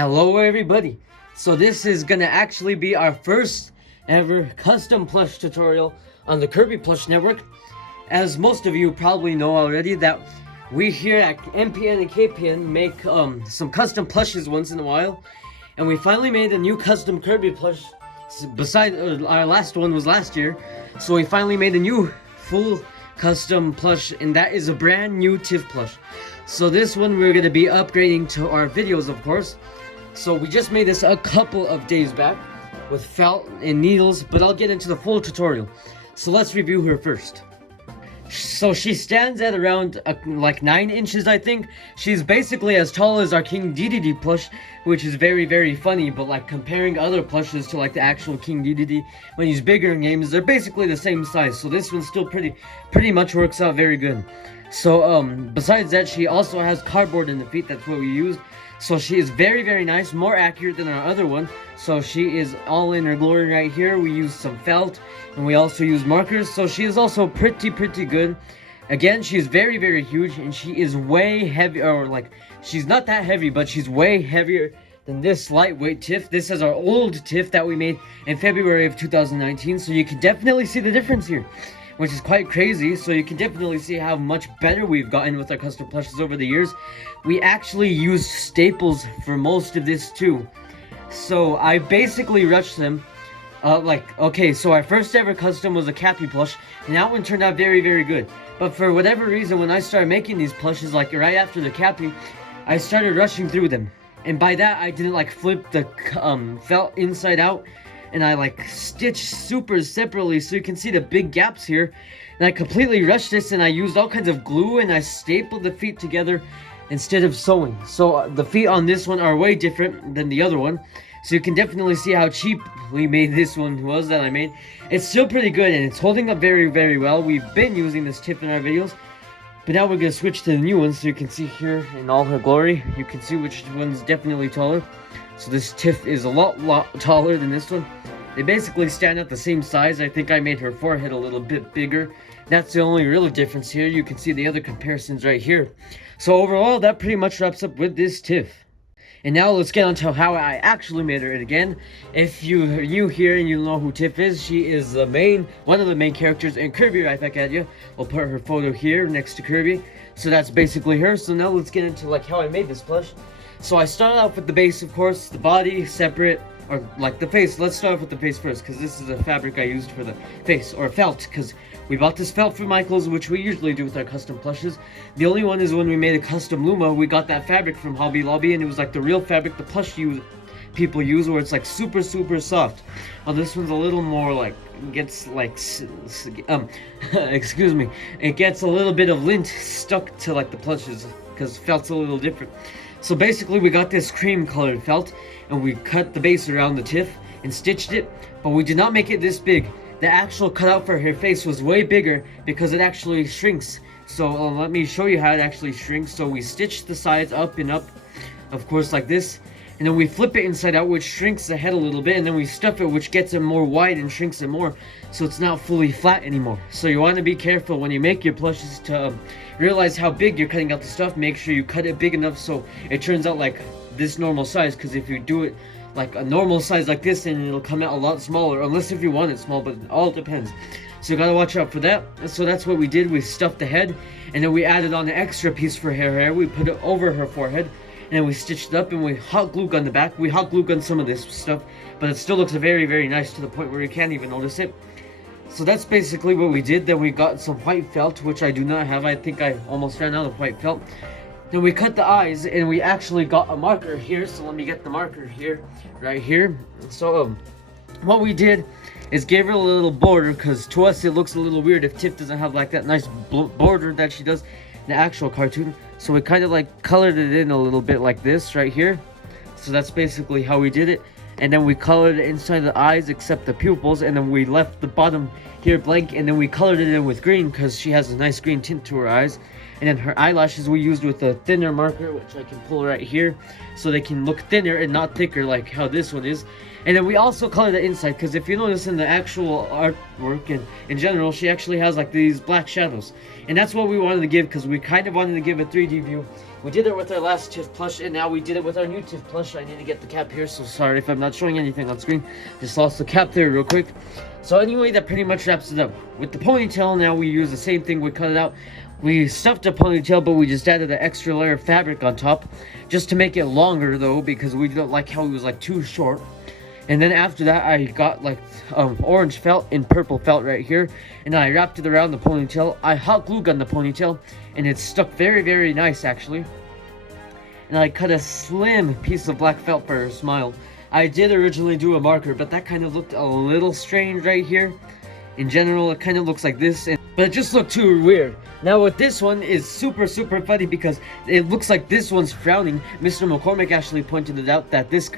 Hello everybody! So this is gonna actually be our first ever custom plush tutorial on the Kirby Plush Network. As most of you probably know already that we here at MPN and KPN make some custom plushes once in a while. And we finally made a new custom Kirby plush. Besides our last one was last year. So we finally made a new full custom plush, and that is a brand new Tiff Plush. So this one we're going to be upgrading to our videos, of course. So we just made this a couple of days back with felt and needles, but I'll get into the full tutorial. So let's review her first. So she stands at around like 9 inches, I think. She's basically as tall as our King DDD plush, which is very funny. But like comparing other plushes to like the actual King DDD when he's bigger in games, they're basically the same size. So this one still pretty much works out very good. So besides that, she also has cardboard in the feet. That's what we used. So she is very nice, more accurate than our other one. So she is all in her glory right here. We used some felt and we also used markers. So she is also pretty good. Again, she is very huge, and she is way heavy, or like she's not that heavy, but she's way heavier than this lightweight Tiff. This is our old Tiff that we made in February of 2019. So you can definitely see the difference here, which is quite crazy. So you can definitely see how much better we've gotten with our custom plushes over the years. We actually used staples for most of this too. So I basically rushed them. Okay, so our first ever custom was a Cappy plush, and that one turned out very good. But for whatever reason, when I started making these plushes, like right after the Cappy, I started rushing through them. And by that, I didn't like flip the felt inside out, and I like stitched super separately, so you can see the big gaps here. And I completely rushed this, and I used all kinds of glue, and I stapled the feet together instead of sewing. So the feet on this one are way different than the other one. So you can definitely see how cheaply made this one was that I made. It's still pretty good, and it's holding up very well. We've been using this Tiff in our videos, but now we're going to switch to the new one, so you can see here in all her glory. You can see which one's definitely taller. So this Tiff is a lot taller than this one. They basically stand at the same size. I think I made her forehead a little bit bigger. That's the only real difference here. You can see the other comparisons right here. So overall, that pretty much wraps up with this Tiff. And now let's get on to how I actually made her. And again, if you're new here and you know who Tiff is, she is one of the main characters in Kirby Right Back At You. I'll put her photo here next to Kirby. So that's basically her. So now let's get into like how I made this plush. So I started off with the base, of course, the body separate, or like the face. Let's start off with the face first, because this is a fabric I used for the face, or felt, because we bought this felt from Michael's, which we usually do with our custom plushes. The only one is when we made a custom Luma, we got that fabric from Hobby Lobby, and it was like the real fabric the plush people use, where it's like super soft. Well, this one's a little more like, gets like, excuse me, it gets a little bit of lint stuck to like the plushes, because felt's a little different. So basically we got this cream colored felt, and we cut the base around the Tiff and stitched it, but we did not make it this big. The actual cutout for her face was way bigger because it actually shrinks. So let me show you how it actually shrinks. So we stitched the sides up and up, of course, like this, and then we flip it inside out, which shrinks the head a little bit, and then we stuff it, which gets it more wide and shrinks it more, so it's not fully flat anymore. So you want to be careful when you make your plushes to realize how big you're cutting out the stuff. Make sure you cut it big enough so it turns out like this normal size, because if you do it like a normal size like this, then it'll come out a lot smaller, unless if you want it small, but it all depends. So you gotta watch out for that. So that's what we did. We stuffed the head, and then we added on an extra piece for her hair. We put it over her forehead, and then we stitched it up, and we hot glue gunned the back. We hot glue gunned some of this stuff, but it still looks very nice, to the point where you can't even notice it. So that's basically what we did. Then we got some white felt, which I do not have. I think I almost ran out of white felt. Then we cut the eyes, and we actually got a marker here. So let me get the marker here, right here. So what we did is gave her a little border, because to us it looks a little weird if Tiff doesn't have like that nice border that she does in the actual cartoon. So we kind of like colored it in a little bit like this right here. So that's basically how we did it. And then we colored it inside the eyes except the pupils, and then we left the bottom here blank, and then we colored it in with green because she has a nice green tint to her eyes. And then her eyelashes we used with a thinner marker, which I can pull right here, so they can look thinner and not thicker like how this one is. And then we also colored the inside, because if you notice in the actual artwork and in general, she actually has like these black shadows. And that's what we wanted to give, because we kind of wanted to give a 3D view. We did it with our last Tiff Plush, and now we did it with our new Tiff Plush. I need to get the cap here, so sorry if I'm not showing anything on screen. Just lost the cap there real quick. So anyway, that pretty much wraps it up. With the ponytail, now we use the same thing. We cut it out. We stuffed a ponytail, but we just added an extra layer of fabric on top, just to make it longer though, because we didn't like how it was like too short. And then after that, I got like orange felt and purple felt right here, and I wrapped it around the ponytail. I hot glue gunned the ponytail, and it stuck very, very nice actually. And I cut a slim piece of black felt for her smile. I did originally do a marker, but that kind of looked a little strange right here. In general, it kind of looks like this, but it just looked too weird. Now with this one is super funny, because it looks like this one's frowning. Mr. McCormick actually pointed it out that this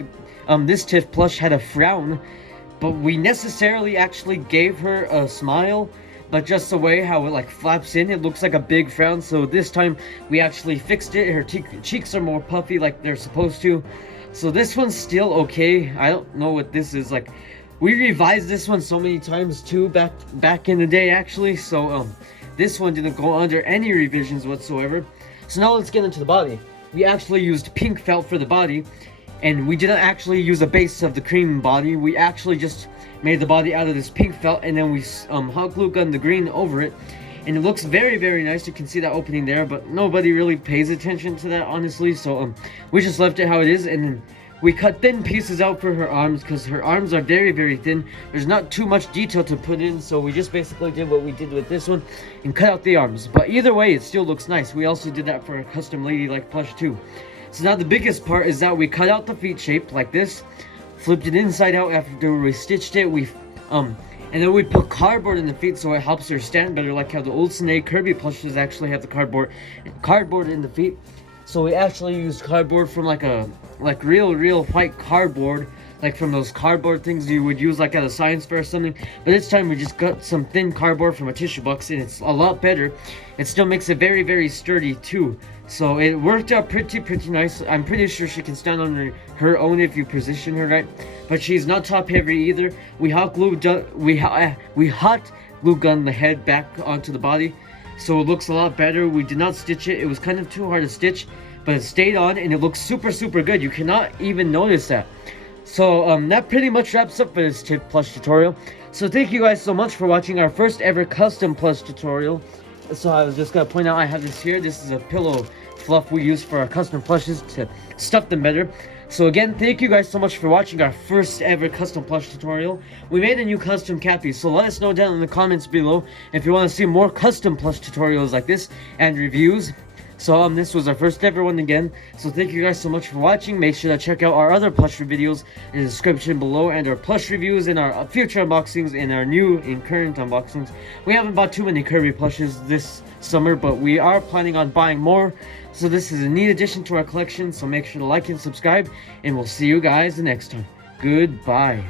Tiff Plush had a frown, but we necessarily actually gave her a smile, but just the way how it like flaps in, it looks like a big frown. So this time we actually fixed it. Her cheeks are more puffy like they're supposed to. So this one's still okay. I don't know what this is like. We revised this one so many times too back in the day actually. So this one didn't go under any revisions whatsoever. So now let's get into the body. We actually used pink felt for the body, and we didn't actually use a base of the cream body. We actually just made the body out of this pink felt, and then we hot glue gunned the green over it. And it looks very nice. You can see that opening there, but nobody really pays attention to that honestly. So we just left it how it is, and then we cut thin pieces out for her arms, because her arms are very thin. There's not too much detail to put in, so we just basically did what we did with this one and cut out the arms. But either way, it still looks nice. We also did that for a custom ladylike plush too. So now the biggest part is that we cut out the feet shape like this, flipped it inside out after we stitched it. And then we put cardboard in the feet, so it helps her stand better, like how the old Snake Kirby plushes actually have the cardboard in the feet. So we actually used cardboard from like real white cardboard, like from those cardboard things you would use like at a science fair or something. But this time we just got some thin cardboard from a tissue box, and it's a lot better. It still makes it very sturdy too. So it worked out pretty nice. I'm pretty sure she can stand on her own if you position her right. But she's not top heavy either. We hot glue gunned the head back onto the body, so it looks a lot better. We did not stitch it. It was kind of too hard to stitch, but it stayed on, and it looks super good. You cannot even notice that. So that pretty much wraps up for this Tiff Plush tutorial. So thank you guys so much for watching our first ever custom plush tutorial. So I was just gonna point out I have this here. This is a pillow fluff we use for our custom plushes to stuff them better. So again, thank you guys so much for watching our first ever custom plush tutorial. We made a new custom cappy, so let us know down in the comments below if you want to see more custom plush tutorials like this and reviews. So this was our first ever one again. So thank you guys so much for watching. Make sure to check out our other plush videos in the description below, and our plush reviews and our future unboxings and our new and current unboxings. We haven't bought too many Kirby plushes this summer, but we are planning on buying more. So this is a neat addition to our collection. So make sure to like and subscribe, and we'll see you guys the next time. Goodbye.